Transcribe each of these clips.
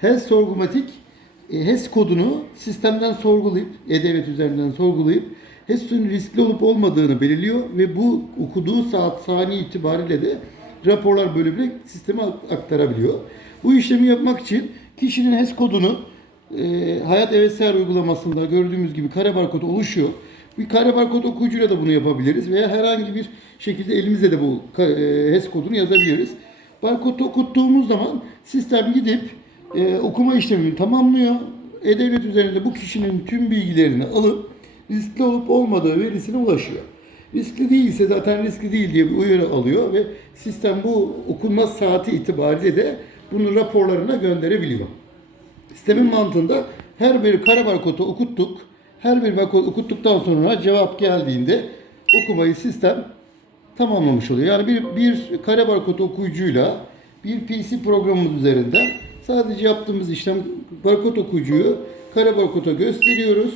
HES sorgumatik e, HES kodunu sistemden sorgulayıp, E-Devlet üzerinden sorgulayıp HES'in riskli olup olmadığını belirliyor ve bu okuduğu saat saniye itibariyle de raporlar bölümüne sisteme aktarabiliyor. Bu işlemi yapmak için kişinin HES kodunu e, Hayat EVSR uygulamasında gördüğümüz gibi kare barkod oluşuyor. Bir kare barkod okuyucuyla da bunu yapabiliriz veya herhangi bir şekilde elimizle de bu e, HES kodunu yazabiliriz. Barkodu okuttuğumuz zaman sistem gidip e, okuma işlemini tamamlıyor. E-Devlet üzerinde bu kişinin tüm bilgilerini alıp riskli olup olmadığı verisine ulaşıyor. Riskli değilse zaten riskli değil diye bir uyarı alıyor ve sistem bu okunma saati itibariyle de bunu raporlarına gönderebiliyor. Sistemin mantığında her bir kare barkodu okuttuk. Her bir barkod okuttuktan sonra cevap geldiğinde okumayı sistem tamamlamış oluyor. Yani bir, bir kare barkod okuyucuyla bir PC programımız üzerinden sadece yaptığımız işlem barkod okuyucuyu kare barkoda gösteriyoruz.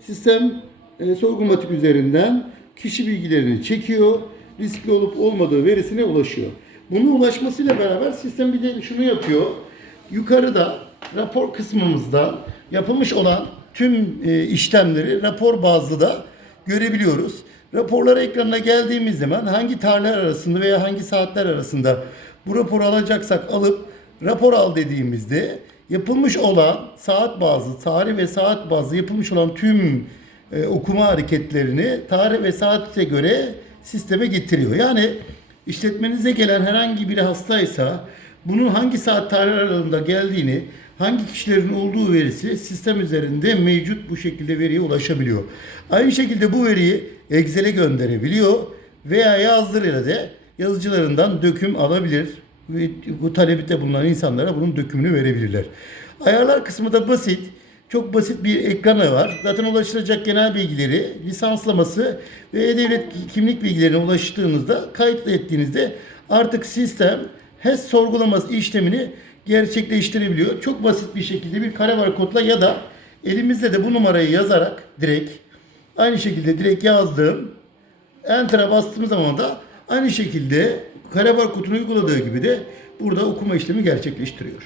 Sistem e, sorgumatik üzerinden kişi bilgilerini çekiyor. Riskli olup olmadığı verisine ulaşıyor. Bunun ulaşmasıyla beraber sistem bir de şunu yapıyor. Yukarıda rapor kısmımızda yapılmış olan tüm e, işlemleri rapor bazlı da görebiliyoruz. Raporlar ekranına geldiğimiz zaman hangi tarihler arasında veya hangi saatler arasında bu raporu alacaksak alıp rapor al dediğimizde yapılmış olan saat bazlı, tarih ve saat bazlı yapılmış olan tüm e, okuma hareketlerini tarih ve saate göre sisteme getiriyor. Yani işletmenize gelen herhangi biri hastaysa bunun hangi saat tarih aralığında geldiğini, hangi kişilerin olduğu verisi sistem üzerinde mevcut bu şekilde veriye ulaşabiliyor. Aynı şekilde bu veriyi Excel'e gönderebiliyor veya yazdırıyla da yazıcılarından döküm alabilir ve bu talepte bulunan insanlara bunun dökümünü verebilirler. Ayarlar kısmı da basit. Çok basit bir ekranı var. Zaten ulaşılacak genel bilgileri, lisanslaması ve e-devlet kimlik bilgilerine ulaştığınızda, kayıt ettiğinizde artık sistem HES sorgulaması işlemini gerçekleştirebiliyor. Çok basit bir şekilde bir kare barkodla ya da elimizde de bu numarayı yazarak direkt aynı şekilde direkt yazdığım Enter'a bastığımız zaman da aynı şekilde kare barkodunu uyguladığı gibi de burada okuma işlemi gerçekleştiriyor.